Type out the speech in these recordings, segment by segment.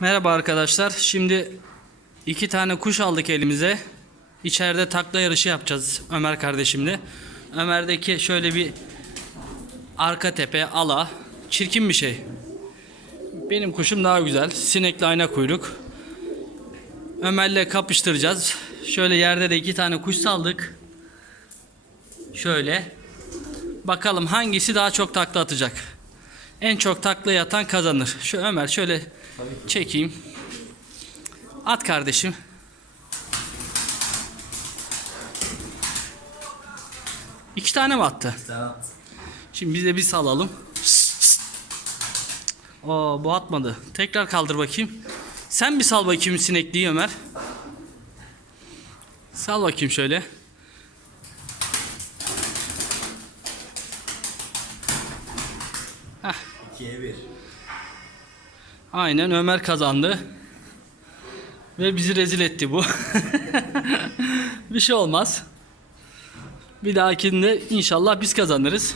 Merhaba arkadaşlar. Şimdi iki tane kuş aldık elimize. İçeride takla yarışı yapacağız Ömer kardeşimle. Ömer'deki şöyle bir arka tepe ala çirkin bir şey. Benim kuşum daha güzel. Sinekli ayna kuyruk. Ömer'le kapıştıracağız. Şöyle yerde de iki tane kuş saldık. Şöyle. Bakalım hangisi daha çok takla atacak. En çok takla yatan kazanır. Şu Ömer şöyle çekeyim. At kardeşim. İki tane mi attı? Şimdi biz de bir salalım. Oo bu atmadı. Tekrar kaldır bakayım. Sen bir sal bakayım sinekliği Ömer. Sal bakayım şöyle. Heh. 2'ye 1. Aynen Ömer kazandı. Ve bizi rezil etti bu. bir şey olmaz. Bir dahakinde inşallah biz kazanırız.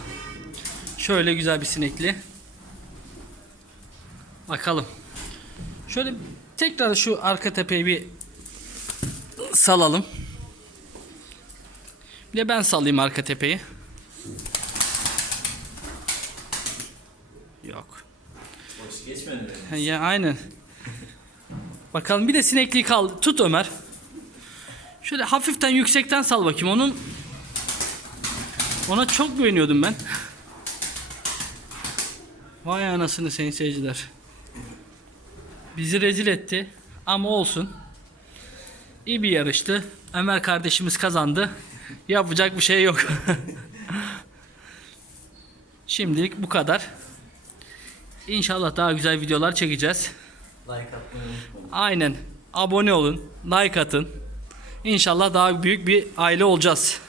Şöyle güzel bir sinekli. Bakalım. Şöyle tekrar şu arka tepeyi bir salalım. Bir de ben salayım arka tepeyi. Yok. Geçmedi? Ya aynen. Bakalım bir de sinekliği kal. Tut Ömer. Şöyle hafiften yüksekten sal bakayım onun. Ona çok güveniyordum ben. Vay anasını sayın seyirciler. Bizi rezil etti ama olsun. İyi bir yarıştı. Ömer kardeşimiz kazandı. Yapacak bir şey yok. Şimdilik bu kadar. İnşallah daha güzel videolar çekeceğiz. Like atmayı unutmayın. Aynen. Abone olun, like atın. İnşallah daha büyük bir aile olacağız.